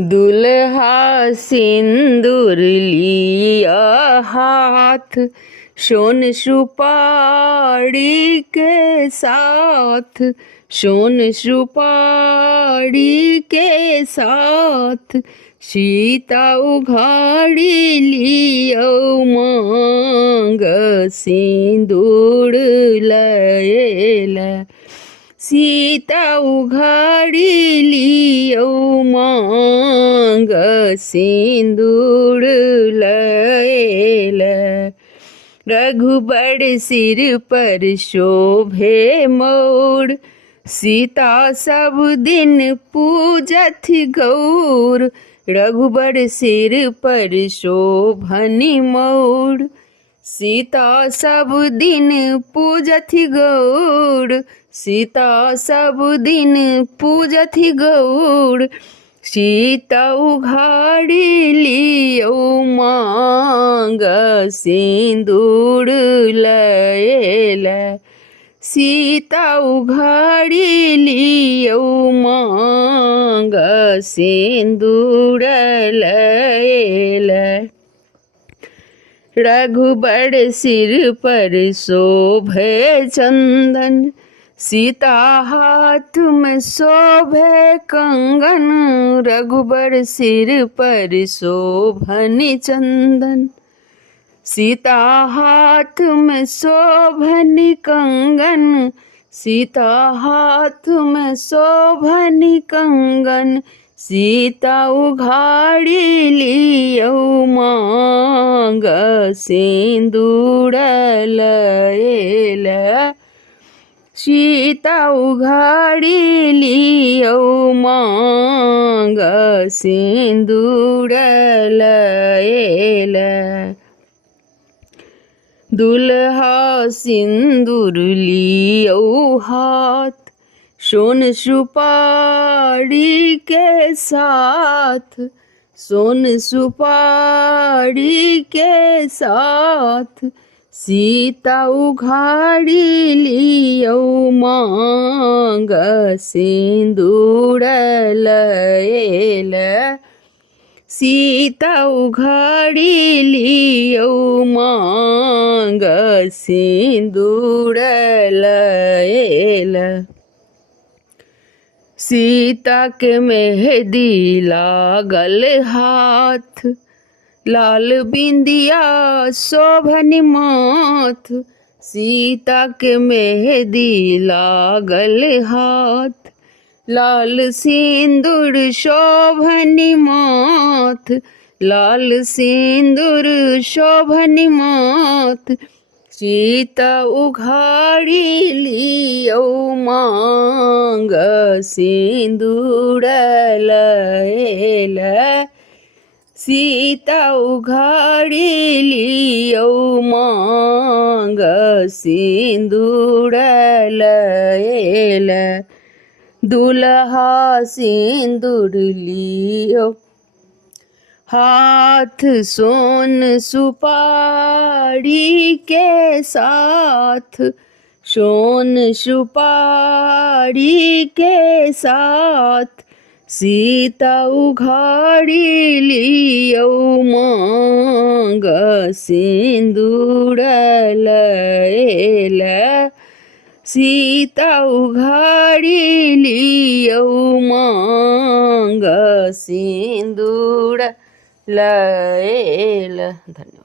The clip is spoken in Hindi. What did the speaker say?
दुल्हा सिंदूर लिया हाथ, सोन सुपारी के साथ, सोन सुपारी के साथ, सीता उघाड़ी लियो मांग सिंदूर लैला। सीता उघाड़ी लियो मांग सिंदूर लैला। रघुबर सिर पर शोभे मोर, सीता सब दिन पूजथ गौर। रघुबर सिर पर शोभनि मोर, सीता सब दिन पूजथ गौर। सीता सब दिन पूजथ गौर, सीता उघाड़ी लियो मांग सिंदूर लैला। सीता उघाड़ी लियो मांग सिंदूर लैला। रघुबर सिर पर शोभे चंदन, सीता हाथ में शोभे कंगन। रघुबर सिर पर शोभनि चंदन, सीता हाथ में शोभनि कंगन। सीता हाथ में शोभनि कंगन, सीता उघाड़ी लियो मांग सिंदूर लैला। सीता उघाड़ी लियो मांग सिंदूर लैला। दुल्हा सिंदूर लियो हाथ, सोन सुपारी के साथ, सोन सुपारी के साथ, सीता उघाड़ी लियो मांग सिंदूर लैला। सीता उघाड़ी लियो मांग सिंदूर लैला। सीता के मेहंदी लागल हाथ, लाल बिंदिया शोभनि माथ। सीता के मेहंदी लागल हाथ, लाल सिंदूर शोभनि माथ। लाल सिंदूर शोभनि माथ, सीता उघाड़ी लियो मांग सिंदूर लैला। सीता उघाड़ी लियो मांग सिंदूर लैला। दुल्हा सिंदूर लियो हाथ, सोन सुपारी के साथ, सोन सुपारी के साथ, सीता उघाड़ी लियो मांग सिंदूर लैला। सीता उघाड़ी लियो मांग सिंदूर लैला। धन्यवाद।